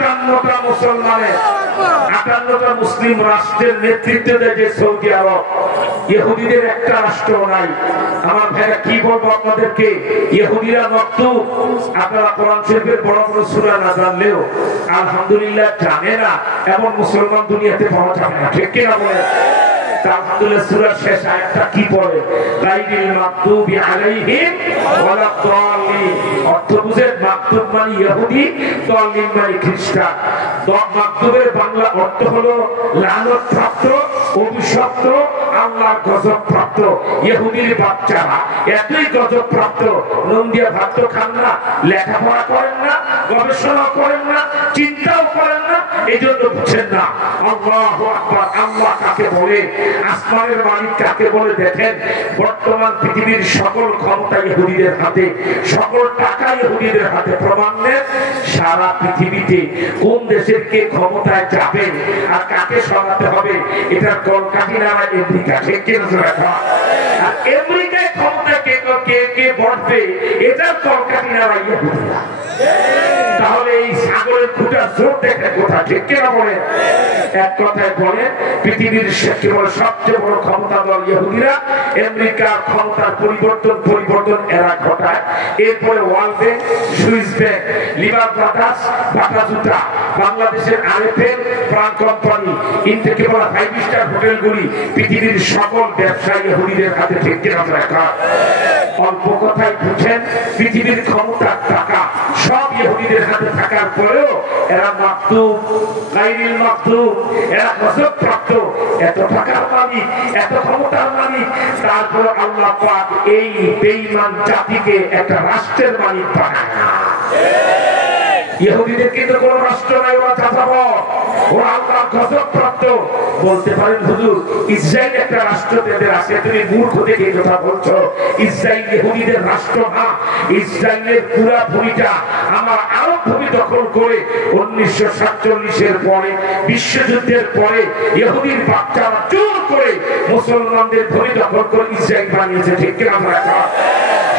58টা মুসলমানের 58টা মুসলিম রাষ্ট্রের নেতৃত্ব দেয় যে সৌদি আরব, ইহুদিদের একটা রাষ্ট্র নাই। আমার ভাইরা কি বলবো আপনাদেরকে, ইহুদিরা মাকতুব, আপনারা কোরআন শরীফের বড় বড় সূরা না জানলেও আলহামদুলিল্লাহ জানে না এমন মুসলমান দুনিয়াতে পাওয়া যাবে না, ঠিক কিনা বলেন? আলহামদুলিল্লাহ সূরার শেষ আয়াতটা কি পড়ে? গায়রিল মাগদুবি আলাইহিম ওয়ালাদ দাল্লিন। অর্থ বুঝেন, মাগদুব মানে ইহুদি, দাল্লিন মানে খ্রিস্টান। মাগদুবের বাংলা অর্থ হলো লানতপ্রাপ্ত, অভিশপ্ত, আল্লাহর গজবপ্রাপ্ত। ইহুদির বাচ্চারা এতই গজবপ্রাপ্ত, নুন দিয়ে ভাত খান না, লেখাপড়া করেন না, গবেষণা করেন না, চিন্তাও করেন না, এই জন্য বুঝছেন না আল্লাহু আকবার। আল্লাহ কাকে বলে, আসমানের মালিক কাকে বলে দেখেন। বর্তমান পৃথিবীর সকল ক্ষমতা ইহুদিদের হাতে, সকল টাকা ইহুদিদের হাতে। প্রমাণ নেন সারা পৃথিবীতে কোন দেশের কে ক্ষমতায় যাবে আর কাকে সরাতে হবে, এটার কলকাঠি নামা আমেরিকা, ঠিক কিনা? আর আমেরিকায় ক্ষমতায় কে কে কে বসবে, এটার কলকাঠি নামা ইহুদিরা। তাহলে এই সাগরের খুঁটা জোর দেখে কোথা, ঠিক কিনা বলে? এক কথায় বলে পৃথিবীর সবচেয়ে বড় ক্ষমতা দল ইহুদিরা। আমেরিকার ক্ষমতার পরিবর্তন এরা ঘটায়। এরপরে ওয়ার্ল্ড ব্যাংক, সুইস ব্যাংক, লিবার ব্রাদার্স, বাটা জুতা, বাংলাদেশের আরএফএল, প্রাণ কোম্পানি, ইনটেকে বলা 5 স্টার হোটেলগুলি পৃথিবীর সকল ব্যবসায়ী ইহুদিদের হাতে, ঠিক কিনা? অল্প কথায় বুঝেন, পৃথিবীর ক্ষমতার টাকা সব ইহুদিদের হাতে থাকার পরেও এরা মাকতুব, গায়রিল মাকতুব, এরা গজবপ্রাপ্ত। এত টাকার মালিক, এত ক্ষমতার মালিক, তারপর আল্লাহ পাক এই বেঈমান জাতিকে একটা রাষ্ট্রের মালিক বানায় না। ইহুদিদের কিন্তু কোন রাষ্ট্র নাই, ওরা যাযাবর, ওরা আল্লাহর গজবপ্রাপ্ত। বলতে পারেন হুজুর ইসরায়েল একটা রাষ্ট্র তাদের আছে, তুমি মূর্খ থেকে এই কথা বলছো। ইসরায়েল ইহুদিদের রাষ্ট্র না। ইসরায়েলের পুরা ভূমিটা আমার আরব ভূমি দখল করে 1947-এর পরে, বিশ্বযুদ্ধের পরে ইহুদির বাচ্চারা জোর করে মুসলমানদের ভূমি দখল করে ইসরায়েল বানিয়েছে, ঠিক কিনা?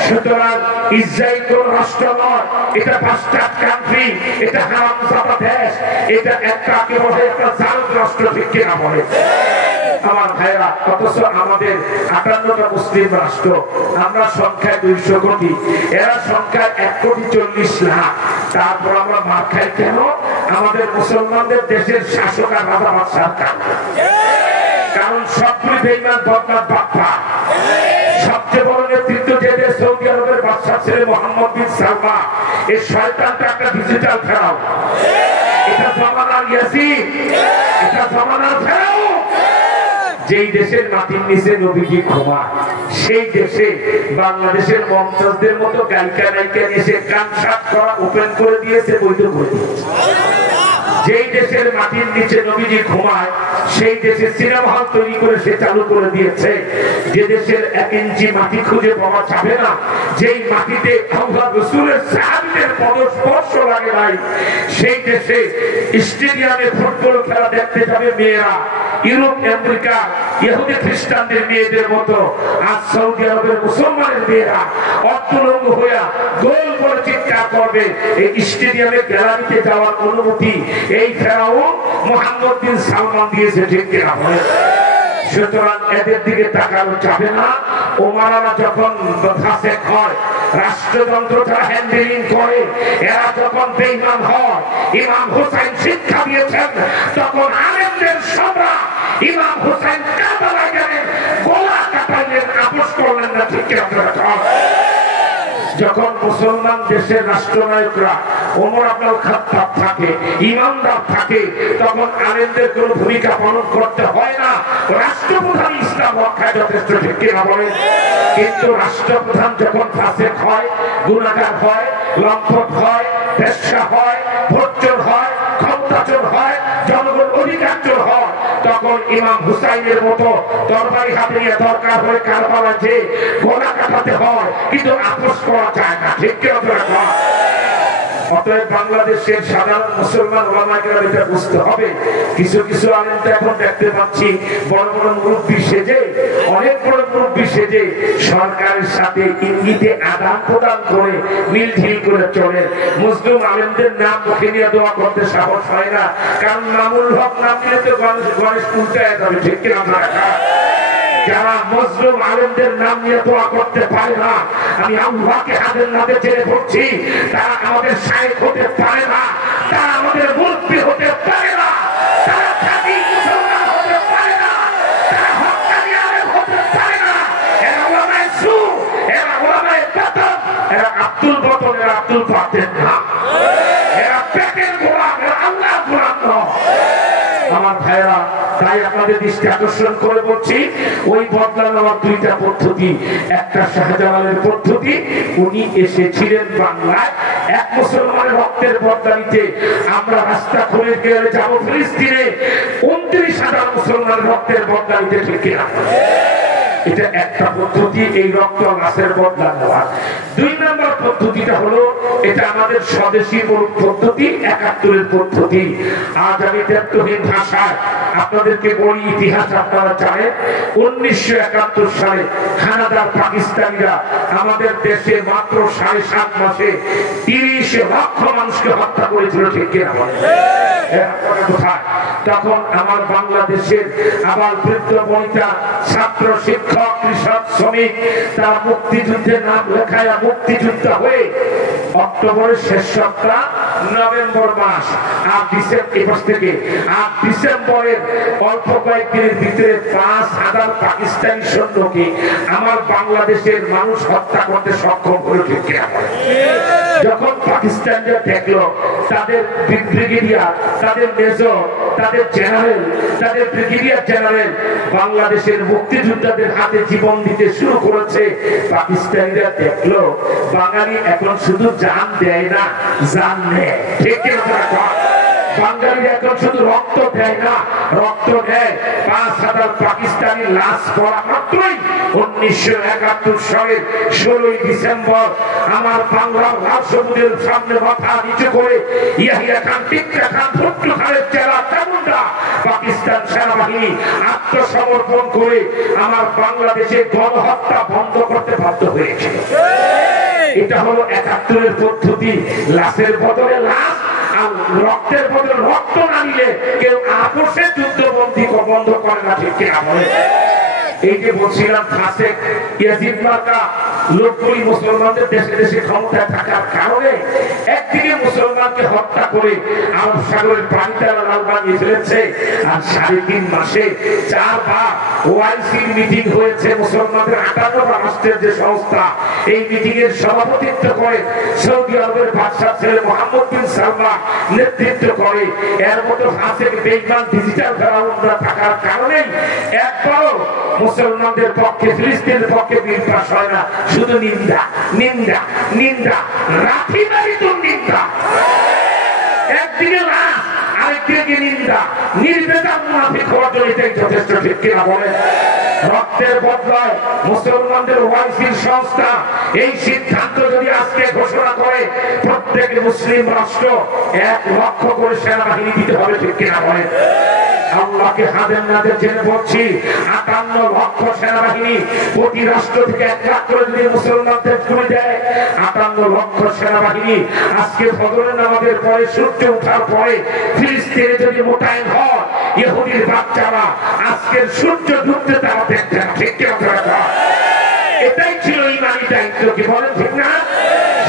সুতরাং ইসরায়েল কোন রাষ্ট্র নয়, এটা বাস্টার্ড কান্ট্রি, এটা হারামজাদা দেশ, এটা একটা কেবল একটা জালিম রাষ্ট্র, ঠিক কিনা বলে? আমার ভাইরা, অথচ আমাদের 58টা মুসলিম রাষ্ট্র, আমরা সংখ্যায় 200 কোটি, এরা সংখ্যায় 1,40,00,000। তারপর আমরা মার খাই কেন? আমাদের মুসলমানদের দেশের শাসক আর রাজা বাদশার কারণ সবগুলি বেঈমান, বদমাশ, বাপ্পা। সবচেয়ে বড় নেতৃত্ব যে দেশ, সৌদি আরবের বাদশাহ ছেলে মোহাম্মদ বিন সালমান। এই শয়তানটা একটা ডিজিটাল ফেরাও, এটা জামানার ইয়াসিন, এটা জামানার ফেরাও। যেই দেশের মাটির নিচে নবীজি ঘুমায়, সেই দেশে বাংলাদেশের মমতাজদের মতো গায়িকা নায়িকা এসে গান সাত করা ওপেন করে দিয়েছে, বৈধ করে দিয়েছে। যেই দেশের মাটির নিচে নবীজি ঘুমায়, সেই দেশে সিনেমা হল তৈরি করে সে চালু করে দিয়েছে। যে দেশের 1 ইঞ্চি মাটি খুঁজে পাওয়া যাবে না, যেই মাটিতে আল্লাহ রাসূলের সাহাবীদের পদস্পর্শ লাগে নাই, সেই দেশে স্টেডিয়ামে ফুটবল খেলা দেখতে যাবে মেয়েরা ইউরোপ, আমেরিকা, ইহুদি খ্রিস্টানদের মেয়েদের মতো। আজ সৌদি আরবের মুসলমানের মেয়েরা অর্থলঙ্গ হইয়া গোল করে চিৎকার করবে। এই স্টেডিয়ামে গ্যালারিতে যাওয়ার অনুমতি এই ফেরাউন মুহাম্মদ বিন সালমান দিয়েছে, ঠিক কিনা বলে? সুতরাং এদের দিকে তাকানো যাবে না। ওমারারা যখন ফাসেক হয়, রাষ্ট্রযন্ত্র যারা হ্যান্ডেলিং করে, এরা যখন বেঈমান হয়, ইমাম হুসাইন শিক্ষা দিয়েছেন, তখন আলেমদের সম্রাট ইমাম হুসাইন কারবালায় গেলেন, গলা কাটাইলেন, আপোষ করলেন না, ঠিক কিনা? যখন মুসলমান দেশের রাষ্ট্রনায়করা ওমর আব্দুল খাত্তাব থাকে, ইমানদার থাকে, তখন আলেমদের কোন ভূমিকা পালন করতে হয় না। রাষ্ট্রপ্রধান ইসলাম রক্ষায় যথেষ্ট, ঠিক কিনা বলে? কিন্তু রাষ্ট্রপ্রধান যখন ফাসেক হয়, গুনাহগার হয়, লম্পট হয়, বেশ্যা হয়, ভোটচোর হয়, ক্ষমতাচোর হয়, জনগণ অধিকারচোর হয়, তখন ইমাম হুসাইনের মতো তরবারি হাতে নিয়ে দরকার হয়ে কারবালায় যে গলা কাটাতে হয়, কিন্তু আপোষ করা যায় না, ঠিক কিনা? অতএব বাংলাদেশের সাধারণ মুসলমান ওলামায়ে এটা বুঝতে হবে। কিছু কিছু আলেম তো এখন দেখতে পাচ্ছি বড় বড় মুরব্বী সেজে, অনেক বড় মুরব্বী সেজে সরকারের সাথে ইঙ্গিতে আদান প্রদান করে মিলঝিল করে চলে। মুসলিম আলেমদের নাম মুখে নিয়ে দোয়া করতে সাহস হয় না, কারণ নামুল হক নাম নিলে তো গণেশ উল্টায় যাবে, ঠিক কিনা? যারা মুসলিম আলেমদের নাম নিয়ে দোয়া করতে পারে না, আমি আল্লাহকে হাতের নাতে ছেড়ে পড়ছি, তারা আমাদের শায়েখ হতে পারে না, তারা আমাদের মুরব্বী হতে পারে না, তারা খাঁটি মুসলমান হতে পারে না, তারা হক্কানি আলেম হতে পারে না। এরা ওলামায়ে সু, এরা ওলামায়ে কাতাব, এরা আব্দুল বতন, এরা আব্দুল বাতেন না, এরা পেটের গোলাম, এরা আল্লাহর গোলাম নয়। আমার ভাইরা, তাই আপনাদের দৃষ্টি আকর্ষণ করে বলছি, ওই বদলা নেওয়ার দুইটা পদ্ধতি। একটা শাহজালালের পদ্ধতি, উনি এসেছিলেন বাংলায় এক মুসলমানের রক্তের বদলা নিতে। আমরা রাস্তা খুলে গেলে যাবো ফিলিস্তিনে 29,000 মুসলমানের রক্তের বদলা নিতে, ঠিক কিনা? এটা একটা পদ্ধতি, এই রক্ত লাশের বদলা নেওয়া। দুই নম্বর পদ্ধতিটা হলো, এটা আমাদের স্বদেশী পদ্ধতি, 71-এর পদ্ধতি। আজ আমি দেবতহীন ভাষায় আপনাদেরকে বলি, ইতিহাস আপনারা জানেন, 1971 সালে হানাদার পাকিস্তানিরা আমাদের দেশে মাত্র 7.5 মাসে 30 লক্ষ মানুষকে হত্যা করেছিল, ঠিক কিনা? কোথায়? তখন আমার বাংলাদেশের আবাল বৃদ্ধ বনিতা, ছাত্র, শিক্ষক, কৃষক, শ্রমিক, তারা মুক্তিযুদ্ধের নাম লেখায় মুক্তিযুদ্ধ হয়ে অক্টোবরের শেষ সপ্তাহ, নভেম্বর মাস আর ডিসেম্বরের অল্প কয়েকদিনের ভিতরে 5,000 পাকিস্তানি সৈন্যকে আমার বাংলাদেশের মানুষ হত্যা করতে সক্ষম হয়েছে। যখন পাকিস্তানরা দেখলো তাদের ব্রিগেডিয়ার, তাদের মেজর, তাদের জেনারেল, তাদের ব্রিগেডিয়ার জেনারেল বাংলাদেশের মুক্তিযোদ্ধাদের হাতে জীবন দিতে শুরু করেছে, পাকিস্তানিরা দেখলো বাঙালি এখন শুধু জান দেয় না, জান নেয়, ঠিক কিনা? বাঙালি এখন শুধু রক্ত দেয় না, রক্ত দেয়। 5,000 পাকিস্তানি লাশ পড়া মাত্রই 1971 সালের 16 ডিসেম্বর আমার বাংলার রাজসমুদ্রের সামনে মাথা নিচু করে ইয়াহিয়া খান, টিক্কা খান, ভুট্টো খানের চেলা চামুন্ডা পাকিস্তান সেনাবাহিনী আত্মসমর্পণ করে আমার বাংলাদেশে গণহত্যা বন্ধ করতে বাধ্য হয়েছে। এটা হলো 71-এর পদ্ধতি। লাশের বদলে লাশ আর রক্তের বদলে রক্ত না নিলে কেউ আপোষে যুদ্ধবন্দী বন্ধ করে না, ঠিক কিনা? এই যে বলছিলাম, ফাসেক ইয়াজিদ মার্কা লোকগুলি মুসলমানদের দেশে দেশে ক্ষমতায় থাকার কারণে একদিকে মুসলমানকে হত্যা করে আরব সাগরের পানিতে লাল বানিয়ে ফেলেছে, আর 3.5 মাসে 4 বার ওআইসির মিটিং হয়েছে। মুসলমানদের 58 রাষ্ট্রের যে সংস্থা, এই মিটিং এর সভাপতিত্ব করে সৌদি আরবের বাদশাহ ছেলে মোহাম্মদ বিন সালমান নেতৃত্ব করে। এর মতো ফাসেক বেঈমান ডিজিটাল ফেরাউনরা থাকার কারণে একবারও মুসলমানদের পক্ষে, ফিলিস্তিনের পক্ষে বিল পাস হয় না, শুধু নিন্দা, নিন্দা, নিন্দা, রাখি বাড়ি তো নিন্দা। একদিকে লাশ, আরেকদিকে নিন্দা, নির্বেদা মুনাফিক হওয়ার জন্য এটাই যথেষ্ট, ঠিক কিনা বলেন? রক্তের বদলায় মুসলমানদের ওয়াইসির সংস্থা এই সিদ্ধান্ত যদি আজকে ঘোষণা করে প্রত্যেক মুসলিম রাষ্ট্র 1 লক্ষ করে সেনাবাহিনী দিতে হবে, ঠিক কিনা বলেন? আল্লাহকে হাতের নাতে জেনে বলছি, 58 লক্ষ সেনাবাহিনী প্রতি রাষ্ট্র থেকে 1 লাখ করে যদি মুসলমানদের করে দেয়, 58 লক্ষ সেনাবাহিনী আজকে ফজরের নামাজের পরে, সূর্য ওঠার পরে ফিলিস্তিনে যদি মোতায়েন হয়, ইহুদির বাচ্চারা আজকের সূর্য ডুবতে তারা দেখতে না, ঠিক কিনা? এটাই ছিল ইমানি দায়িত্ব, কি বলেন, ঠিক না?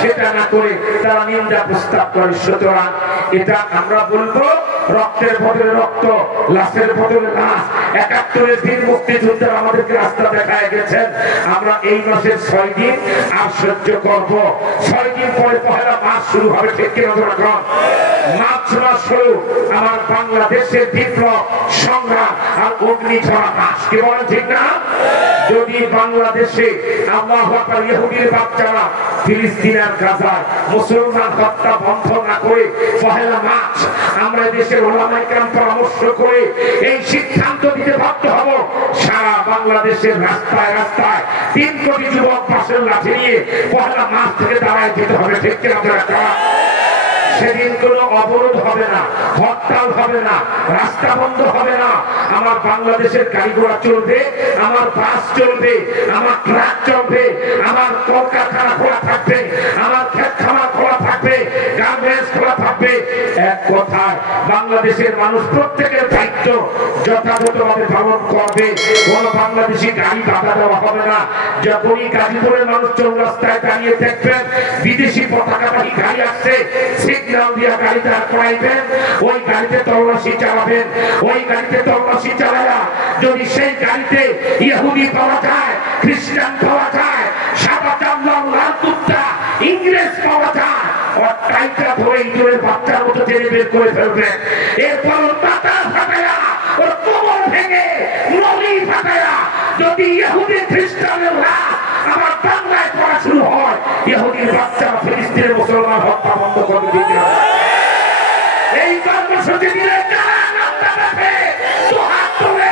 সেটা না করে তারা নিন্দা প্রস্তাব করে। সুতরাং এটা আমরা বলবো, রক্তের বদলে রক্ত, লাশের বদলে লাশ। 71-এর দিন মুক্তিযোদ্ধারা আমাদেরকে রাস্তা দেখায় গেছেন। আমরা এই মাসের 6 দিন আর সহ্য করব। 6 দিন পরে পহেলা মাস শুরু হবে, ঠিক কিনা? মার্চ মাস শুরু আমার বাংলাদেশের বিপ্লব, সংগ্রাম আর অগ্নিঝরা মাস, কি বলেন, ঠিক না? যদি বাংলাদেশে আল্লাহু আকবার ইহুদির বাচ্চারা ফিলিস্তিনের গাজায় মুসলমান হত্যা বন্ধ না করে পহেলা মার্চ আমরা দেশের ওলামায়ে কেরাম পরামর্শ করে এই সিদ্ধান্ত দিতে বাধ্য হব, সারা বাংলাদেশের রাস্তায় রাস্তায় 3 কোটি যুবক পাশের লাঠি নিয়ে পহেলা মার্চ থেকে দাঁড়ায় যেতে হবে, ঠিক কিনা? সেদিন কোনো অবরোধ হবে না, হরতাল হবে না, রাস্তা বন্ধ হবে না। আমার বাংলাদেশের গাড়ি ঘোড়া চলবে, আমার বাস চলবে, আমার ট্রাক চলবে, আমার কলকারখানা খোলা থাকবে, আমার ক্ষেত খামার খোলা থাকবে, গার্মেন্টস খোলা থাকবে। এক কথায় বাংলাদেশের মানুষ প্রত্যেকের দায়িত্ব যথাযথভাবে পালন করবে। কোন বাংলাদেশি গাড়ি বাধা দেওয়া হবে না। যখনই গাজীপুরের মানুষ চৌরাস্তায় দাঁড়িয়ে দেখবেন বিদেশি পতাকাবাহী গাড়ি আসছে, সিগন্যাল দিয়ে গাড়ি দাঁড় করাইবেন, ওই গাড়িতে তল্লাশি চালাবেন। ওই গাড়িতে তল্লাশি চালায়া যদি সেই গাড়িতে ইহুদি পাওয়া যায়, খ্রিস্টান পাওয়া যায়, সাদা চামড়া লাল কুত্তা ইংরেজ পাওয়া যায়, টাইটা ধরে ইঁদুরের বাচ্চার মতো টেনে বের করে ফেলবেন। এরপর মাথা ফাটায়া ওর কোমর ভেঙে নলি ফাটায়া যদি ইহুদি খ্রিস্টানেরা আমার বাংলায় পড়া শুরু হয়, ইহুদির বাচ্চারা ফিলিস্তিনের মুসলমান হত্যা বন্ধ করে দিতে হবে। এই কর্মসূচি দিলে কারা নামটা দেখে তো হাত তুলে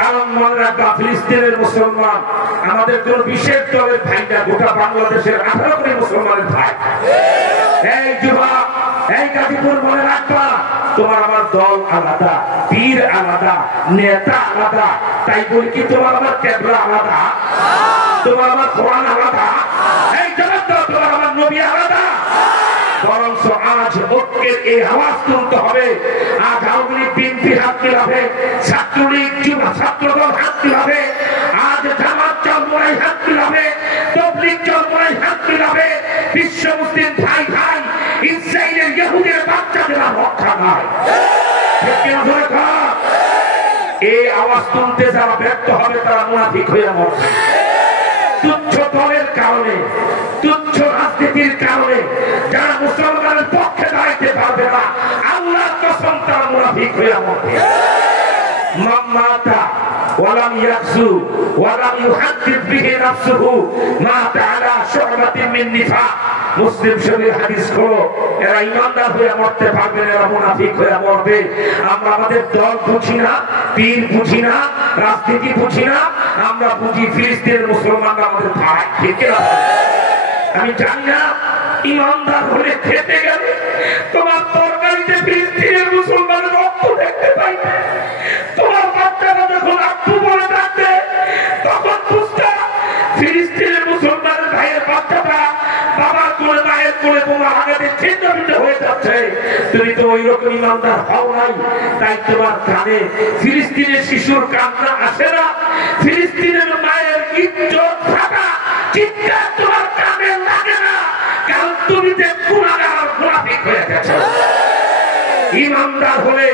কারণ মনে রাখবা ফিলিস্তিনের মুসলমান আমাদের কোন বিশেষ দলের ভাই না, গোটা বাংলাদেশের 18 কোটি মুসলমানের ভাই। এই যুবক, এই গাজীপুর মনে রাখবা, তোমার আমার দল আলাদা, পীর আলাদা, নেতা আলাদা, তাই বলি কি তোমার আমার কেবলা আলাদা, তোমার আমার কোরআন আলাদা, এই জগৎ তোমার আমার নবী আলাদা। বরঞ্চ আজ ঐক্যের এই আওয়াজ তুলতে হবে। আজ আওয়ামী লীগ বিএনপি হাত মিলাবে, ছাত্রলীগ যুব ছাত্রদল হাত মিলাবে, আজ জামাত চরমোনাই হাত মিলাবে, তবলিগ চরমোনাই হাত মিলাবে। বিশ্ব মুসলিম ভাই ভাই, ইসরায়েলের ইহুদির বাচ্চাদের রক্ষা নাই। এই আওয়াজ তুলতে যারা ব্যর্থ হবে তারা মুনাফিক হয়ে মরবে। তুচ্ছ দলের কারণে, তুচ্ছ রাজনীতির কারণে যারা মুসলমানের পক্ষে দাঁড়াইতে পারবে না, আল্লাহর কসম তারা মুনাফিক হয়ে মরবে। মাম্মাতা ওয়ালাম ইয়াকসু ওয়ালাম ইউহাদ্দিস বিহি নাফসুহু মাতা আলা শু'বাতিন মিন নিফাক। মুসলিম শরীফ হাদিস করো, এরা ইমানদার হয়ে মরতে পারবে না, এরা মুনাফিক হয়ে মরবে। আমরা আমাদের দল বুঝি না, পীর বুঝি না, রাজনীতি বুঝি না, আমরা বুঝি ফিলিস্তিনের মুসলমানরা আমাদের ভাই। ঠিক আছে, আমি জানি না ইমানদার হলে খেতে গেলে তোমার তরকারিতে ফিলিস্তিনের মুসলমানের রক্ত দেখতে পাই, তোমার বাচ্চারা যখন আব্বু বলে ডাকবে তখন বুঝতে ফিলিস্তিনের মুসলমানের ভাইয়ের বাচ্চাটা বাবার কোলে মায়ের কোলে তোমার আঘাতে ছিন্ন ভিন্ন হয়ে যাচ্ছে। তুমি তো ওই রকম ইমানদার হও নাই, তাই তোমার কানে ফিলিস্তিনের শিশুর কান্না আসে না, ফিলিস্তিনের মায়ের ইজ্জত থাকা চিৎকার তোমার কানে লাগে না, কারণ তুমি যে গুনাহগার মুনাফিক হয়ে গেছো। ইমানদার হলে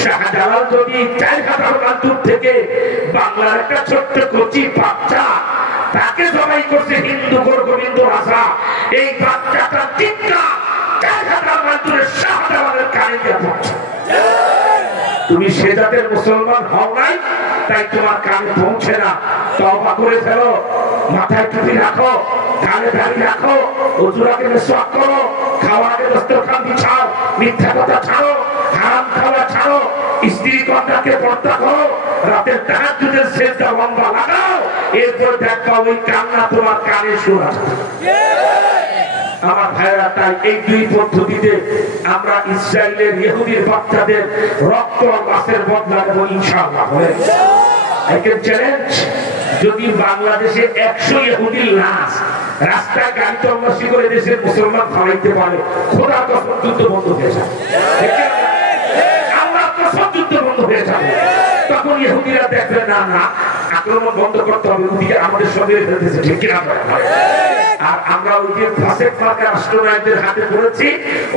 শাহজালাল যদি 4000 মাইল দূর থেকে বাংলার একটা ছোট্ট কচি বাচ্চা তাকে জবাই করছে হিন্দু গোবিন্দ রাজা, এই বাচ্চাটা চিৎকার 4000 মাইল দূরে শাহজালালের কানে দিয়ে পড়ছে। তুমি সে জাতের মুসলমান হও নাই, তাই তোমার কানে পৌঁছে না। তওবা করে ফেলো, মাথায় টুপি রাখো, কানে দাড়ি রাখো, ওযুর আগে মিসওয়াক করো, খাওয়ার আগে দস্তরখান বিছাও, মিথ্যা কথা ছাড়ো, হারাম খাওয়া ছাড়ো, স্ত্রী কন্যাকে পর্দা করো, রাতের তাহাজ্জুদের সেজদা লম্বা লাগাও, এরপর দেখবা ওই কান্না তোমার কানে শোনা যাবে। আমার ভাইরা, তাই এই দুই পদ্ধতিতে আমরা ইসরায়েলের ইহুদির বাচ্চাদের রক্ত লাশের বদলা দেব ইনশাআল্লাহ। চ্যালেঞ্জ, যদি বাংলাদেশে 100 ইহুদির লাশ রাস্তায় গাড়ি তল্লাশি করে দেশের মুসলমান খাওয়াইতে পারে, খোদার কসম যুদ্ধ বন্ধ হয়ে যাবে, আল্লাহর কসম যুদ্ধ বন্ধ হয়ে যাবে। তখন ইহুদিরা দেখবে না না আক্রমণ বন্ধ করতে হবে, ওদিকে আমাদের সঙ্গে ফেলতেছে, ঠিক কিনা? আর আমরা ওই যে ফাঁসের ফাঁকা রাষ্ট্রনায়কদের হাতে পড়েছি,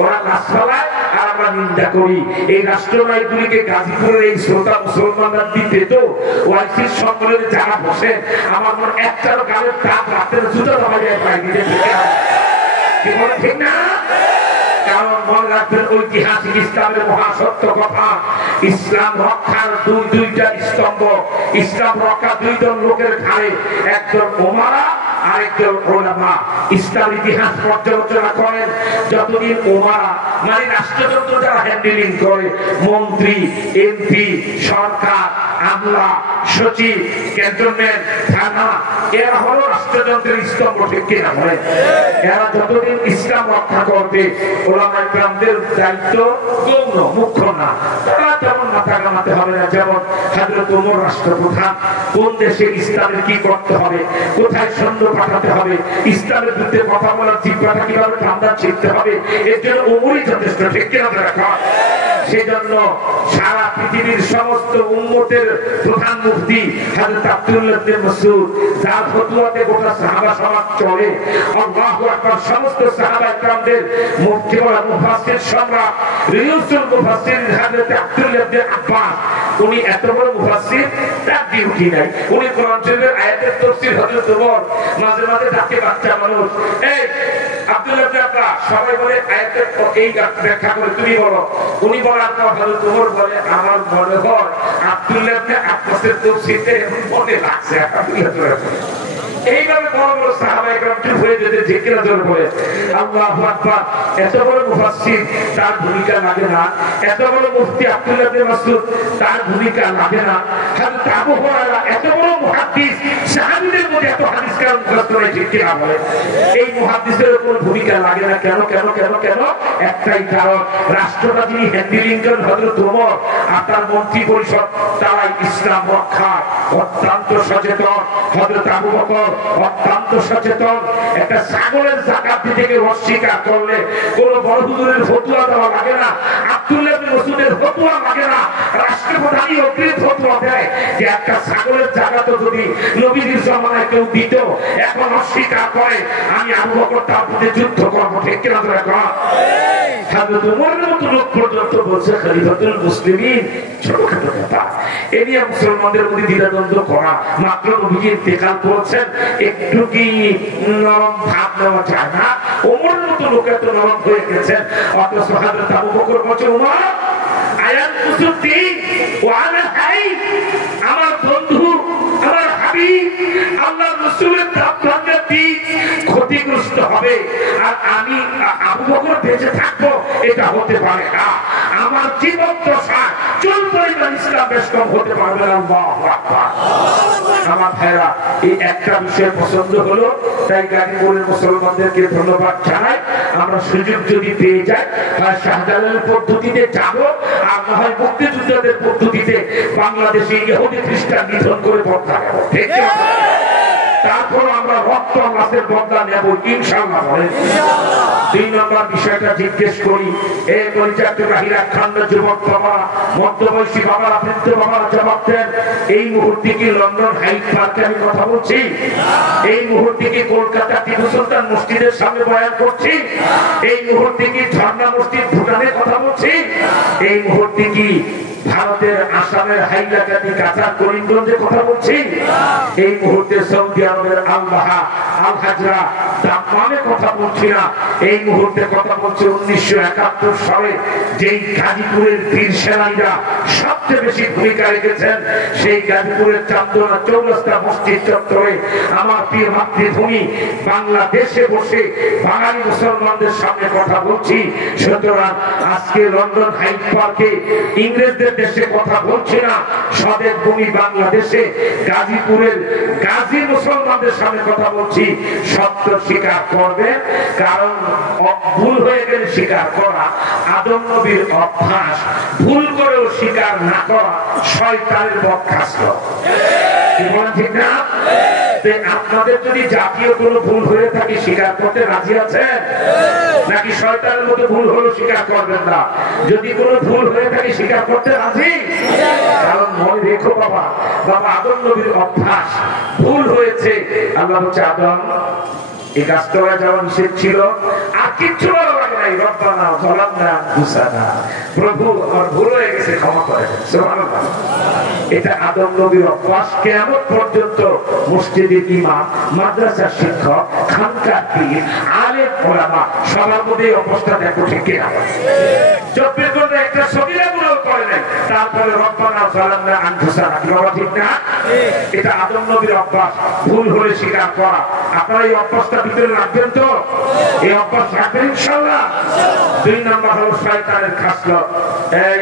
ওরা লাশ ফেলায় আর আমরা নিন্দা করি। এই রাষ্ট্রনায়কগুলিকে গাজীপুরের এই শ্রোতা মুসলমানরা দিতে তো ওয়াইসির সম্মেলনে যারা বসে, আমার মনে একটারও গালের দাগ রাখতে জুতো দেওয়া যায় প্রায় নিজের দিকে, ঠিক না? কারণ মনে রাখবেন ঐতিহাসিক ইসলামের মহাসত্য কথা, ইসলাম রক্ষার দুইটা স্তম্ভ, ইসলাম রক্ষা 2 জন লোকের ঘাড়ে, একজন ওমারা আরেকজন ওলামা ইসলাম ইতিহাস পর্যালোচনা করেন, যতদিন ওমারা মানে রাষ্ট্রযন্ত্র যারা হ্যান্ডেলিং করে, মন্ত্রী, এমপি, সরকার, আমলা, সচিব, ক্যান্টনমেন্ট, থানা, এরা হলো রাষ্ট্রযন্ত্রের স্তম্ভ, ঠিক কিনা বলেন? এরা যতদিন ইসলাম রক্ষা করবে, ওলামায়ে কেরামদের দায়িত্ব গৌণ, মুখ্য না। তারা তেমন মাথা ঘামাতে হবে না। যেমন হযরত ওমর রাষ্ট্রপ্রধান, কোন দেশে ইসলামের কি করতে হবে, কোথায় সৈন্য পাঠাতে হবে, ইসলামের বিরুদ্ধে কথা বলার জিহ্বাটা কিভাবে ঠান্ডা ছিঁড়তে হবে, এর জন্য ওমরই যথেষ্ট, ঠিক কিনা দেখা। সেজন্য সারা পৃথিবীর সমস্ত উম্মতের প্রধান মুফতি হযরত আব্দুল্লাহ ইবনে মাসউদ, যার ফতোয়াতে গোটা সাহাবা সমাজ চলে, আল্লাহু আকবার, সমস্ত সাহাবা কেরামদের মুফতি ও মুফাসসির সম্রাট রিউসুল মুফাসসির হযরত আব্দুল্লাহ ইবনে আব্বাস, উনি এত বড় মুফাসসির, তার ডিউটি নাই। উনি কোরআন শরীফের আয়াতের তাফসীর হযরত ওমর মাঝে মাঝে ডাকে, বাচ্চা মানুষ, এই আব্দুল্লাহ ইবনে আব্বাস, সবাই বলে আয়াতের এই ব্যাখ্যা করে তুমি বলো। উনি বলার পর হযরত ওমর বলে, আমার মনে হয় আব্দুল্লাহ ইবনে আব্বাসের তাফসীরটা এমন মনে লাগছে। এইভাবে বড় বড় সাহাবায়ে কেরাম চুপ হয়ে যেতে, জিকির জোর করে আল্লাহু আকবার। এত বড় মুফাসসির, তার ভূমিকা লাগে না। এত বড় মুফতি আব্দুল্লাহ ইবনে মাসউদ, তার ভূমিকা লাগে না। হযরত আবু হুরায়রা এত বড় মুহাদ্দিস, সাহাবীদের মধ্যে এত হাদিস কারণ মুখস্থ নাই, ঠিক কিনা বলে? এই মুহাদ্দিসের উপর ভূমিকা লাগে না। কেন কেন কেন কেন? একটাই কারণ, রাষ্ট্রটা যিনি হ্যান্ডেলিং করেন হযরত ওমর আর তার মন্ত্রী পরিষদ, তারা ইসলাম রক্ষায় অত্যন্ত সচেতন। হযরত আবু বকর অত্যন্ত সচেতন। একটা ছাগলের যাকাত দিতে গিয়ে অস্বীকার করলে কোন বড় হুজুরের ফতোয়া দেওয়া লাগে না, আব্দুল্লাহ ইবনে মাসউদের ফতোয়া লাগে না। রাষ্ট্রপ্রধানই অগ্রিম ফতোয়া দেয় যে একটা ছাগলের যাকাত যদি নবীর জামানায় কেউ দিত, এখন অস্বীকার করে, আমি আবু বকর তার বিরুদ্ধে যুদ্ধ করব, ঠিক কিনা দেখা। হযরত ওমরের মতো লোক পর্যন্ত বলছে খলিফাতুল মুসলিমিন ছোটখাটো ব্যাপার, এ নিয়ে মুসলমানদের মধ্যে দ্বিধাদ্বন্দ্ব করা। মাত্র নবীজি ইন্তেকাল করেছেন, একটু কি নরম ভাব নেওয়া যায় না? ওমরের মতো লোক এত নরম হয়ে গেছেন, অথচ হযরত আবু বকর বলছে, ওমর আয়াত কুসুদ্দি ওয়ালা হাই, আমার বন্ধু, আমার হাবিব, আল্লাহর রাসূলের দাপ্তরের দিক ক্ষতিগ্রস্ত হবে আর আমি আবু বকর বেঁচে থাকবো, এটা হতে পারে না। আমার জীবদ্দশা চুল পরিমাণ ইসলাম বেশ কম হতে পারবে না। আল্লাহু আকবার। আমার ভাইরা, এই একটা বিষয় পছন্দ হলো, তাই গাজীপুরের মুসলমানদেরকে ধন্যবাদ জানাই। আমরা সুযোগ যদি পেয়ে যাই, হয় শাহজালালের পদ্ধতিতে যাব, আর না হয় মুক্তিযোদ্ধাদের পদ্ধতিতে বাংলাদেশে ইহুদি খ্রিস্টান নিধন করে বদলা নেব, ঠিক আছে? তারপর আমরা রক্ত মাসের বদলা নেব ইনশাআল্লাহ। বলেন দুই নম্বর বিষয়টা জিজ্ঞেস করি, এই পরিচালকরা খান্ড যুবক বাবা, মধ্যবয়সী বাবারা, বৃদ্ধ বাবারা জবাব দেন। এই মুহূর্তে কি লন্ডন হাইড পার্কে আমি কথা বলছি? এই মুহূর্তে কি কলকাতা টিপু সুলতান মসজিদের সামনে বয়ান করছি? এই মুহূর্তে কি ঝর্ণা মসজিদ ভুটানে কথা বলছি? এই মুহূর্তে কি ভারতের আসামের হাইলাকান্দি, কাছাড়, করিমগঞ্জে কথা বলছি? এই মুহূর্তে সৌদি আরবের আল-বাহা, আল-হাজরা, দাম্মামে কথা বলছি না। এই মুহূর্তে কথা বলছে 1971 সালে যেই গাজীপুরের বীর সেনানীরা সবচেয়ে বেশি ভূমিকা রেখেছেন, সেই গাজীপুরের চান্দনা চৌরাস্তা মসজিদ চত্বরে আমার প্রিয় মাতৃভূমি বাংলাদেশে বসে বাঙালি মুসলমানদের সামনে কথা বলছি। সুতরাং আজকে লন্ডন হাইড পার্কে ইংরেজদের দেশে কথা বলছি না, স্বদেশ ভূমি বাংলাদেশে গাজীপুরের গাজী মুসলমানদের সামনে কথা বলছি। সত্য স্বীকার করবে, কারণ ভুল হয়ে গেলে স্বীকার করা আদম নবীর অভ্যাস, ভুল করেও স্বীকার না করা শয়তানের বদখাস্ত। ঠিক না? আপনাদের যদি জাতীয় কোনো ভুল হয়ে থাকে স্বীকার করতে রাজি আছেন, নাকি শয়তানের মতো ভুল হলো স্বীকার করবেন না? যদি কোনো ভুল হয়ে থাকে স্বীকার করতে রাজি, কারণ মনে রেখো বাবা, বাবা আদম নবীর অভ্যাস, ভুল হয়েছে। আল্লাহ বলছে, আদম এই গাছতলায় যাওয়া নিষেধ ছিল, আর কিচ্ছু ভালো লাগে নাই, রব্বানা যালামনা আনফুসানা, প্রভু আমার ভুল হয়ে গেছে, ক্ষমা করে দেন। সুবহানাল্লাহ। এটা আদম নবীর অভ্যাস। কিয়ামত পর্যন্ত মসজিদের ইমাম, মাদ্রাসার শিক্ষক, খানকার পীর, আলেম ওলামা সবার মধ্যে অবস্থা দেখো, ঠিক কিনা? চব্বিশ ঘন্টা একটা সগীরা গুলো করে নাই, তারপরে রব্বানা যালামনা আনফুসানা, কি বাবা ঠিক না? এটা আদম নবীর অভ্যাস, ভুল হলে স্বীকার করা। আপনারা এই অভ্যাসটা ভিতরে রাখবেন তো? এই অভ্যাস রাখবেন ইনশাআল্লাহ। 2 নম্বর হলো শয়তানের খাসলত। এই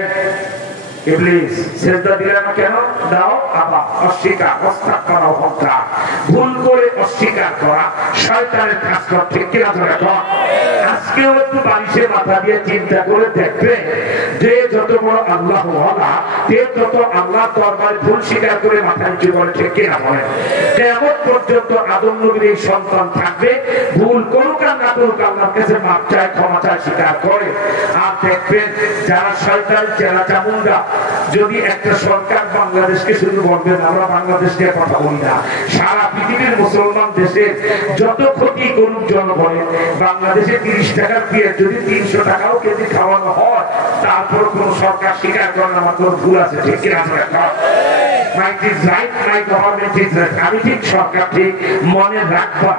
ইবলিস সেজদা দিলে না কেন? দাও আবা, অস্বীকার, অস্তাক করা, অহংকার, ভুল করে অস্বীকার করা শয়তানের খাসলত, ঠিক কিনা ধরে কর। আজকেও একটু বালিশে মাথা দিয়ে চিন্তা করে দেখবে যে যত বড় আল্লাহ ওয়ালা, তে তত আল্লাহ দরবারে ভুল স্বীকার করে মাথা নিচু করে, ঠিক কিনা বলেন? কিয়ামত পর্যন্ত আদম নবীর এই সন্তান থাকবে, ভুল করুক আর না করুক আল্লাহর কাছে মাপ চায়, ক্ষমা চায়, স্বীকার করে। আর দেখবেন যারা শয়তানের চেলা চামুন্ডা, যদি একটা সরকার বাংলাদেশকে শুধু বলবেন, আমরা বাংলাদেশ নিয়ে কথা বলি না, সারা পৃথিবীর মুসলমান দেশে যত ক্ষতি করুক জনগণে, বাংলাদেশে 30 টাকার পেঁয়াজ যদি 300 টাকাও কেজি খাওয়ানো হয়, তারপর কোন সরকার স্বীকার করেন আমার কোন ভুল আছে, ঠিক কিনা? আমি ঠিক, সরকার ঠিক, মনে রাখবা।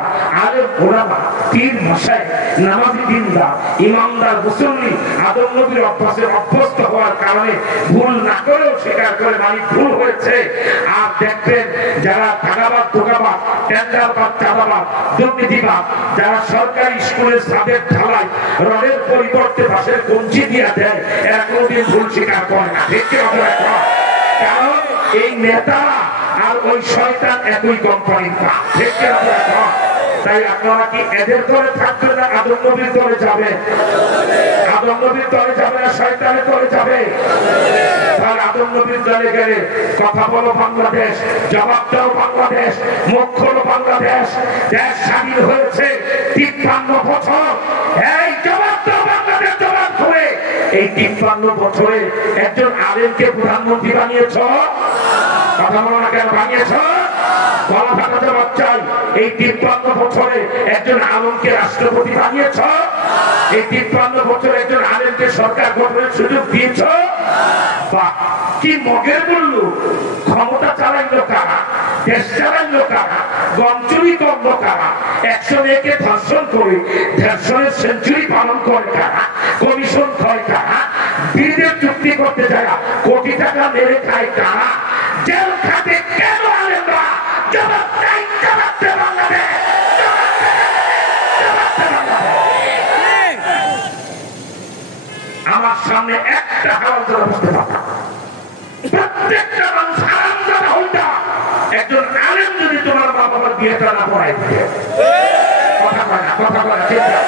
আলেম ওলামা, পীর মশায়েখ, নামাজি দিনদার, ইমানদার, মুসল্লি আদম নবীর অভ্যাসে অভ্যস্ত হওয়ার কারণে ভুল না করেও স্বীকার করে মানে ভুল হয়েছে। আর দেখবেন যারা টাকাবাদ, ধোকাবাদ, টেন্ডারবাদ, চাঁদাবাদ, দুর্নীতিবাদ, যারা সরকারি স্কুলের ছাদের ঢালাই রডের পরিবর্তে বাঁশের কঞ্চি দিয়ে দেয়, এরা কোনদিন ভুল স্বীকার করে না, ঠিক কি? কারণ এই নেতারা আর ওই শয়তান একই কোম্পানির কাজ, ঠিক কি? তাই আপনারা কি এদের দলে থাকবে না আদম নবীর দলে যাবে? আদম নবীর দলে যাবে না শয়তানের দলে যাবে? তাহলে আদম নবীর দলে গেলে কথা বলো বাংলাদেশ, জবাব দাও বাংলাদেশ, মুখ খোলো বাংলাদেশ। দেশ স্বাধীন হয়েছে 53 বছর, এই জবাব দাও বাংলাদেশ, জবাব করে। এই 53 বছরে একজন আলেমকে প্রধানমন্ত্রী বানিয়েছ, কথা বলো না কেন বানিয়েছ? গলা ফাটা জবাব চাই। এই 53 বছরে একজন আলেমকে রাষ্ট্রপতি বানিয়েছ? এই 53 বছরে একজন আলেমকে সরকার গঠনের সুযোগ দিয়েছ? বাহ, কি মগের বললো! ক্ষমতা চালাইলো কারা? দেশ চালাইলো কারা? গম চুরি করলো কারা? 100 মেয়েকে ধর্ষণ করে ধর্ষণের সেঞ্চুরি পালন করে কারা? কমিশন খায় কারা? বিদেশ চুক্তি করতে যায় কোটি টাকা মেরে খায় কারা? জেল খাতে কেন আলেমরা? জবাব চাই, জবাব দে বাংলাদেশ, জবাব দে, জবাব দে বাংলাদেশ। আমার সামনে একটা হারামজাদা বসতে পারতাম, প্রত্যেকটা মানুষ হারামজাদা হইতা। একজন আলেম যদি তোমার মা বাবার বিয়েটা না পড়াই দিতে, কথা কয় না, কথা কয় না, ঠিক না?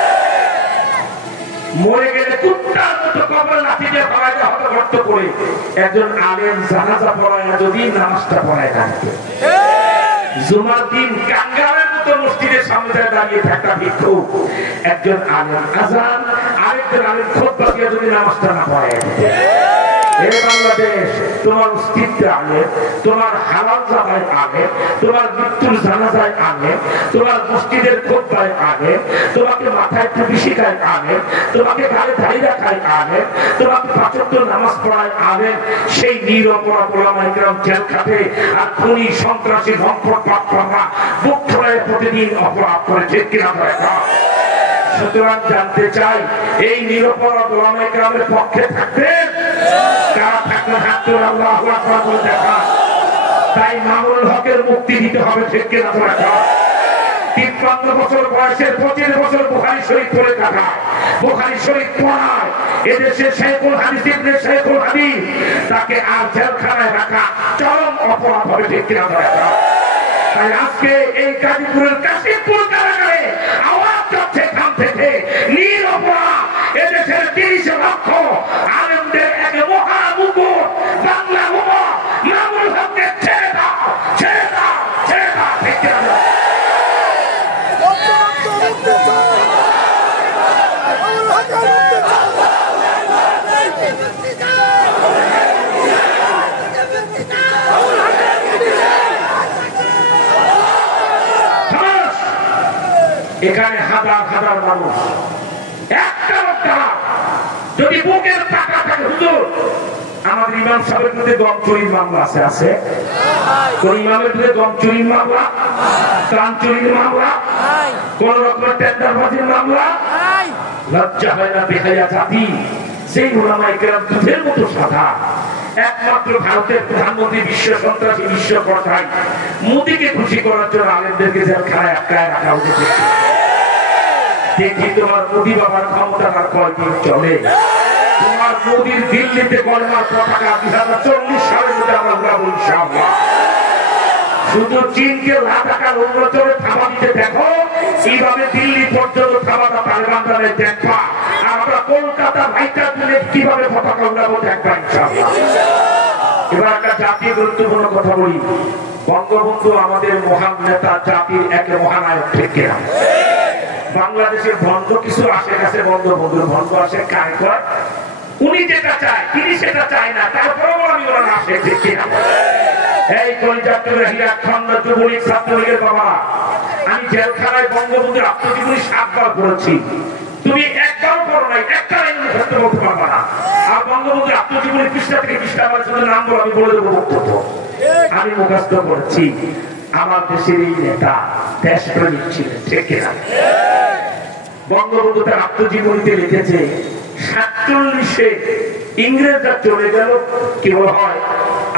মরে গেলে কুত্তার মতো কবর লাঠি দিয়ে পড়াই দেওয়া হবে গর্ত করে। একজন আলেম জানাজা পড়ায় যদি নামাজটা পড়ায় থাকবে, জুমার দিন কাঙ্গালের মতো মসজিদের সামনে দাঁড়িয়ে থাকা ভিক্ষুক, একজন আলেম আজান, আরেকজন আলেম খুতবা দিয়ে যদি নামাজটা না পড়ায় দিতে। বাংলাদেশ, তোমার অস্তিত্বে আনে, তোমার হালাল জায়গায় আনে, তোমার মৃত্যুর জানাজায় আনে, তোমার মসজিদের খুতবায় আনে, তোমাকে মাথায় টুপি শিখায় আনে, তোমাকে গালে ধারি রাখায় আনে, তোমাকে 5 ওয়াক্ত নামাজ পড়ায় আনে। সেই নিরপরাধ ওলামায়ে কেরাম জেল খাটে আর খুনি, সন্ত্রাসী, সম্পদ পাকড়া বুক ফোড়ায় প্রতিদিন অপরাধ করে, ঠিক কিনা? সুতরাং জানতে চাই, এই নিরপরাধ ওলামায়ে কেরামের পক্ষে থাকবেন কারা? থাকলে হাত তুলে আল্লাহু আকবার বলে দেখা। তাই মামুনুল হকের মুক্তি দিতে হবে, ঠিক কিনা? 53 বছর বয়সের 25 বছর বুখারী শরীফ পড়ে কাটা, বুখারী শরীফ পড়ায় এদেশে শেখুল হাদিস ইবনে শেখুল হাদিস, তাকে আর জেলখানায় রাখা চরম অপরাধ হবে, ঠিক কিনা? তাই আজকে এই গাজীপুরের কাশিমপুর কারাগারে আওয়াজ যাচ্ছে এখান থেকে, নিরপরাধ এদেশের 30 লক্ষ আলেমদের এক মহা মুকুট, বাংলা হুমা মামুনুল হককে ছেড়ে দাও, ছেড়ে দাও, ছেড়ে দাও, ঠিক কিনা? এখানে হাজার হাজার মানুষ, একটা যদি বুকের টাকা থাকে, হুজুর আমাদের ইমাম সাহেবের মধ্যে গম চুরির মামলা আছে, আছে কোন ইমামের মধ্যে গম চুরির মামলা, ত্রাণ চুরির মামলা, কোন রকমের টেন্ডারবাজির মামলা? লজ্জা হয় না বেহায়া জাতি? সেই উলামায়ে কেরাম দুধের মতো সাদা, একমাত্র ভারতের প্রধানমন্ত্রী বিশ্ব সন্ত্রাসী, বিশ্ব পর্দায় মোদীকে খুশি করার জন্য আলেমদেরকে জেলখানায় আটকায় রাখা উচিত। দেখি তোমার মোদী বাবার ক্ষমতা আর কয়দিন চলে। তোমার মোদীর দিল্লিতে কলমার পতাকা 2040 সালের মধ্যে আমরা উড়াবো ইনশাআল্লাহ। শুধু চীনকে লাদাখার উন্নতরে থামা দিতে দেখো, এইভাবে দিল্লি পর্যন্ত থামাটা তালেবানরা দেখবা। আর আমরা কলকাতা ভাইটা তুলে কিভাবে পতাকা উড়াবো দেখবা ইনশাআল্লাহ। এবার একটা জাতীয় গুরুত্বপূর্ণ কথা বলি। বঙ্গবন্ধু আমাদের মহান নেতা, জাতির একে মহানায়ক, ঠিক কিনা? বাংলাদেশের ভণ্ড কিছু আসে গেছে, বঙ্গবন্ধুর ভণ্ড আসে কায় কয়, উনি যেটা চায় তিনি সেটা চায় না, তারপরেও আমি ওরা না আসে, ঠিক কিনা? এই কলিজাতুর হিরা খন্ড যুবলীগ ছাত্রলীগের বাবা, আমি জেলখানায় বঙ্গবন্ধুর আত্মজীবনী 7 বার পড়েছি। তুমি একবারও পড়ো নাই, একটা লাইন মুখস্থ করতে পারবা না। আর বঙ্গবন্ধুর আত্মজীবনী পৃষ্ঠা থেকে পৃষ্ঠা আমার শুধু নাম বলে আমি বলে দেবো বক্তব্য। আমি মুখস্থ করেছি। আমার দেশের এই নেতা দেশপ্রেমিক ছিলেন, ঠিক কিনা? বঙ্গবন্ধু তার আত্মজীবনীতে লিখেছে 47-এ ইংরেজরা চলে গেল, কি বলা হয়,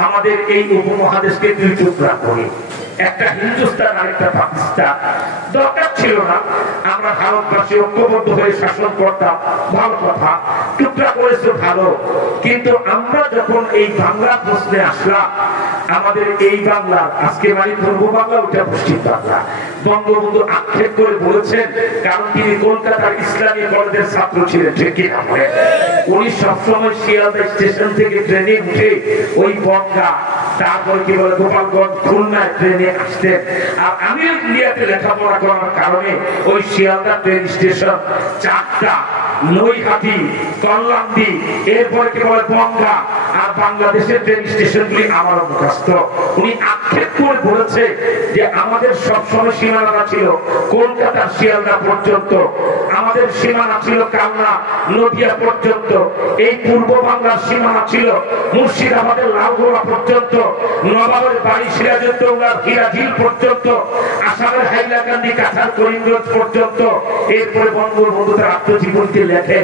আমাদের এই উপমহাদেশকে 2 টুকরা করে, একটা হিন্দুস্তান আর একটা পাকিস্তান। দরকার ছিল না, আমরা ভারতবাসী ঐক্যবদ্ধ হয়ে শাসন করতাম, ভালো কথা, টুকরা করেছে ভালো। কিন্তু আমরা যখন এই বাংলা প্রশ্নে আসলাম, আমাদের এই বাংলা আজকে মানে পূর্ব বাংলা, ওটা পশ্চিম বাংলা, বঙ্গবন্ধু আক্ষেপ করে বলেছেন, কারণ তিনি কলকাতার ইসলামী কলেজের ছাত্র ছিলেন, ঠিক কিনা? উনি সবসময় শিয়ালদা স্টেশন থেকে ট্রেনে উঠে ওই বনগা, তারপর কি বলে গোপালগঞ্জ, খুলনায় ট্রেনে আসতেন। আর আমি ইন্ডিয়াতে লেখাপড়া করার কারণে ওই শিয়ালদা ট্রেন স্টেশন 4টা, নৈহাটি, কল্যাণী, এরপর কি বলে বনগা, আর বাংলাদেশের ট্রেন স্টেশনগুলি আমার মুখস্থ। উনি আক্ষেপ করে বলেছে যে আমাদের সবসময় সীমানা ছিল কলকাতার শিয়ালদা পর্যন্ত, আমাদের সীমানা ছিল কালনা নদিয়া পর্যন্ত, এই পূর্ব বাংলার সীমানা ছিল মুর্শিদাবাদের লালগোলা পর্যন্ত, নবাবের বাড়ি সিরাজউদ্দৌলার হীরাঝিল পর্যন্ত, আসামের হাইলাকান্দি কাছাড় করিমগঞ্জ পর্যন্ত। এরপরে বঙ্গবন্ধু তার আত্মজীবনীতে লেখে,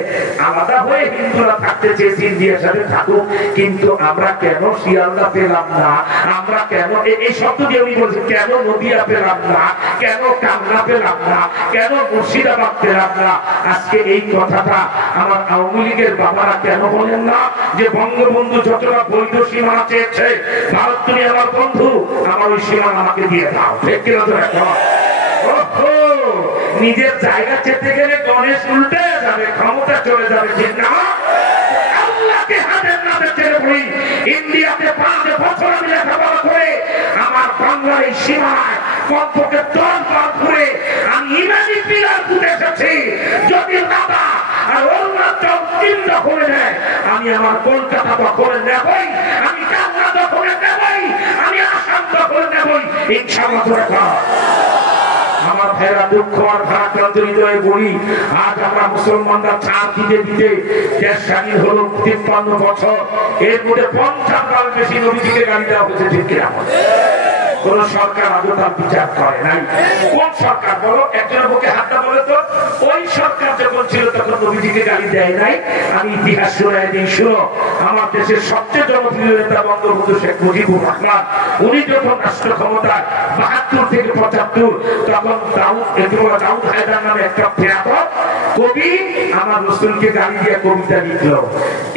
আলাদা হয়ে হিন্দুরা থাকতে চেয়েছি, ইন্ডিয়ার সাথে থাকুক, কিন্তু আমরা কেন শিয়ালদা পেলাম না, আমরা কেন এই শব্দ দিয়ে উনি বলছেন, কেন নদিয়া পেলাম না, কেন কামনা পেলাম না, কেন মুর্শিদাবাদ পেলাম না। আজকে এই কথাটা আমার আওয়ামী লীগের বাবারা কেন বলেন না যে বঙ্গবন্ধু যতটা বৈধ সীমানা চেয়েছে, ভারত তুমি আমার বন্ধু, আমার ওই সীমানা আমাকে দিয়ে দাও, ঠিক কিনা? নিজের জায়গা চেতে গেলে গণেশ উল্টে যাবে, ক্ষমতা চলে যাবে, ঠিক না? আল্লাহকে হাতের নাতে ছেড়ে পড়ি। ইন্ডিয়াতে 5 বছর আমি লেখাপড়া করে আমার বাংলার এই সীমানায় কমপক্ষে 10 বার ঘুরে আমি ইমানি পিলার পুঁতে এসেছি। যদি দাদা আর অরুণাচল চীন দখলে নেয়, আমি আমার কলকাতা দখলে নেবই, আমি কালনা দখলে নেবই, আমি আসাম দখলে নেবই, ইনশাআল্লাহ। আমার ভাইরা দুঃখ আর ভারাক্রান্ত হৃদয়ে বলি, আজ আমরা মুসলমানরা ছাড় দিতে দিতে দেশ স্বাধীন হলো 53 বছর, এর মধ্যে 50 বার বেশি নবীজিকে গালি দেওয়া হয়েছে, ঠিক কিনা? কোন সরকার আদৌ তার বিচার করে নাই। কোন সরকার বলো, একজনের বুকে হাতটা বলে তো, ওই সরকার যখন ছিল তখন নবীজিকে গালি দেয় নাই। আমি ইতিহাস শোনায় দিই, শুনো। আমার দেশের সবচেয়ে জনপ্রিয় নেতা বঙ্গবন্ধু শেখ মুজিবুর রহমান, উনি যখন রাষ্ট্র ক্ষমতায় 72 থেকে 75, তখন দাউদ হায়দার নামে একটা বেয়াদব কবি আমার রসুলকে গালি দিয়ে কবিতা লিখল।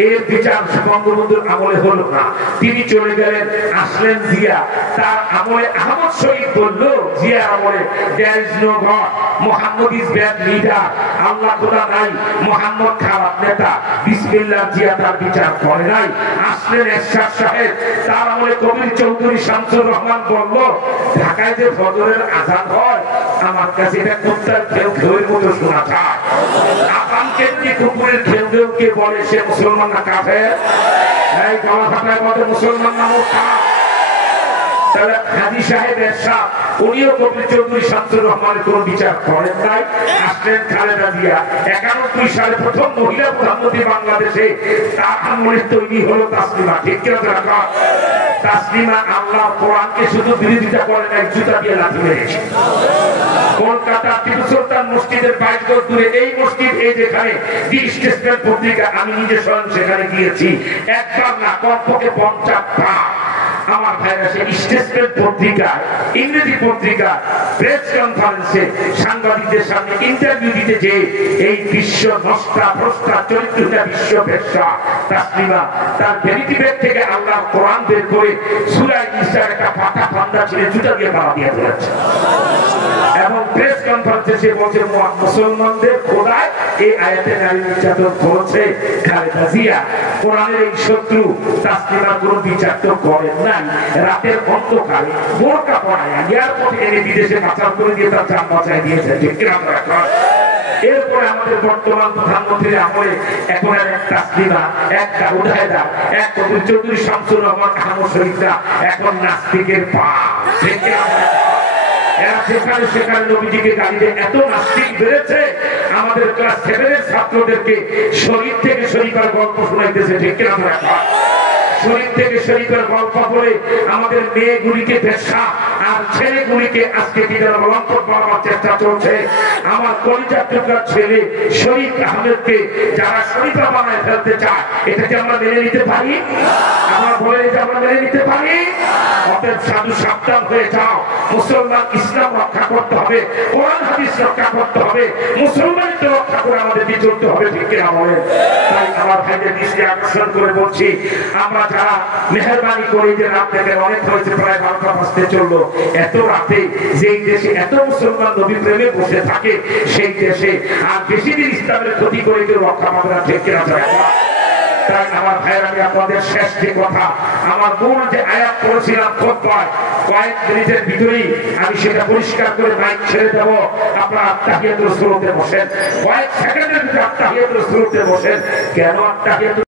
এর বিচার বঙ্গবন্ধুর আমলে হলো না, তিনি চলে গেলেন, আসলেন জিয়া। তার আমলে আহমদ শহীদ বলল, জিয়া আমলে there is no God, Mohammad is bad leader, আল্লাহ খোদা নাই, মোহাম্মদ খারাপ নেতা। বিসমিল্লাহ জিয়া তার বিচার করে নাই। আসলেন এরশাদ সাহেব, তার আমলে কবির চৌধুরী শামসুর রহমান বলল, ঢাকায় যে ফজরের আযান হয়, আমার কাছে এটা কুত্তার ঘেউ ঘেউয়ের মতো শোনা যায়। আপামকে যে কুকুরের ঘেউ ঘেউ কে বলে, সে মুসলমান না কাফের? এই গলা ফাটার মধ্যে মুসলমান না মুখা? তাহলে হাজী সাহেব এরশাদ, উনিও কবির চৌধুরী শামসুর রহমানের কোন বিচার করেন নাই। আসলেন খালেদা জিয়া, 91 সালে প্রথম মহিলা প্রধানমন্ত্রী বাংলাদেশে, তার আমলে তৈরি হলো তাসলিমা, ঠিক কিনা? তাসলিমা আল্লাহর কোরআনকে শুধু বিরোধিতা করে না, জুতা দিয়ে লাথি মেরেছে। কলকাতা টিপু সুলতান মসজিদের 22 গজ দূরে এই মসজিদ, এই যেখানে দি স্টেটসম্যান পত্রিকা, আমি নিজে স্বয়ং সেখানে গিয়েছি, একবার না কমপক্ষে 50 বার আমার ভাইরা সে স্টেটসম্যান পত্রিকা, ইংরেজি পত্রিকা প্রেস কনফারেন্সে সাংবাদিকদের সামনে ইন্টারভিউ দিতে যে এই বিশ্ব নষ্টা ভ্রষ্টা চরিত্রহীনা বিশ্ব বেশ্যা তাসলিমা তার ভ্যানিটি ব্যাগ থেকে আল্লাহর কোরআন বের করে সূরা ইসরার একটা পাতা ফান্দা ছিঁড়ে জুতা দিয়ে তারা দিয়ে ধরেছে। এবং প্রেস কনফারেন্সে সে বলছে মুসলমানদের খোদায় এই আয়াতে নারী নির্যাতন করেছে খালেদা জিয়া। কোরআনের এই শত্রু তাসলিমার কোনো বিচার তো করেন নাই। রাতের অন্ধকারে বোরকা পরায় এয়ারপোর্টে এনে বিদেশে পাচার করে দিয়ে তার জান বাঁচায় দিয়েছে। এরপরে আমাদের বর্তমান প্রধানমন্ত্রীর আমলে এখন এক তাসলিমা, একটা উদায়দা, এক কবির চৌধুরী শামসুর রহমান আহমদ শহীদরা এখন নাস্তিকের পা। সেখানে সেখানে নবীজিকে গালি দিয়ে এত নাস্তিক বেড়েছে, আমাদের ক্লাস 7 এর ছাত্রদেরকে শরীর থেকে শরীফের গল্প শোনাইতেছে। ঠিক কিনা? শরীর থেকে শরীফের গল্প করে আমাদের মেয়েগুলিকে পেশা আর ছেলেগুলিকে আজকে কি যেন অলঙ্কট বানাবার চেষ্টা চলছে। আমার কলিজার টুকরা ছেলে শরীফ আহমেদকে যারা শরীফা বানায় ফেলতে চায়, এটাকে আমরা মেনে নিতে পারি? আমার বলে এটা আমরা মেনে নিতে পারি? অতএব সাধু সাবধান হয়ে যাও। মুসলমান ইসলাম রক্ষা করতে হবে, কোরআন হাদিস রক্ষা করতে হবে, মুসলমানকে রক্ষা করে আমাদের দিয়ে চলতে হবে। ঠিক কিনা বলেন? তাই আমার ভাইদের দৃষ্টি আকর্ষণ করে বলছি, আমরা যারা মেহরবানি করি যে রাত থেকে অনেক হয়েছে, প্রায় 12টা বাজতে চললো, এত রাতে যেই দেশে এত মুসলমান নবী প্রেমে বসে থাকে সেই দেশে আর বেশি দিন ইসলামের ক্ষতি করে কেউ রক্ষা পাবে না। ঠিক কিনা? তাই আমার ভাইয়ের আমি আপনাদের শেষ যে কথা, আমার মূল যে আয়াত পড়েছিলাম খুতবায়, কয়েক মিনিটের ভিতরেই আমি সেটা পরিষ্কার করে মাইক ছেড়ে দেবো। আপনারা আত্তাহিয়াতুল রাসূলতে বসেন, কয়েক সেকেন্ডের ভিতরে আত্তাহিয়াতুল রাসূলতে বসেন। কেন আত্তাহিয়াতুল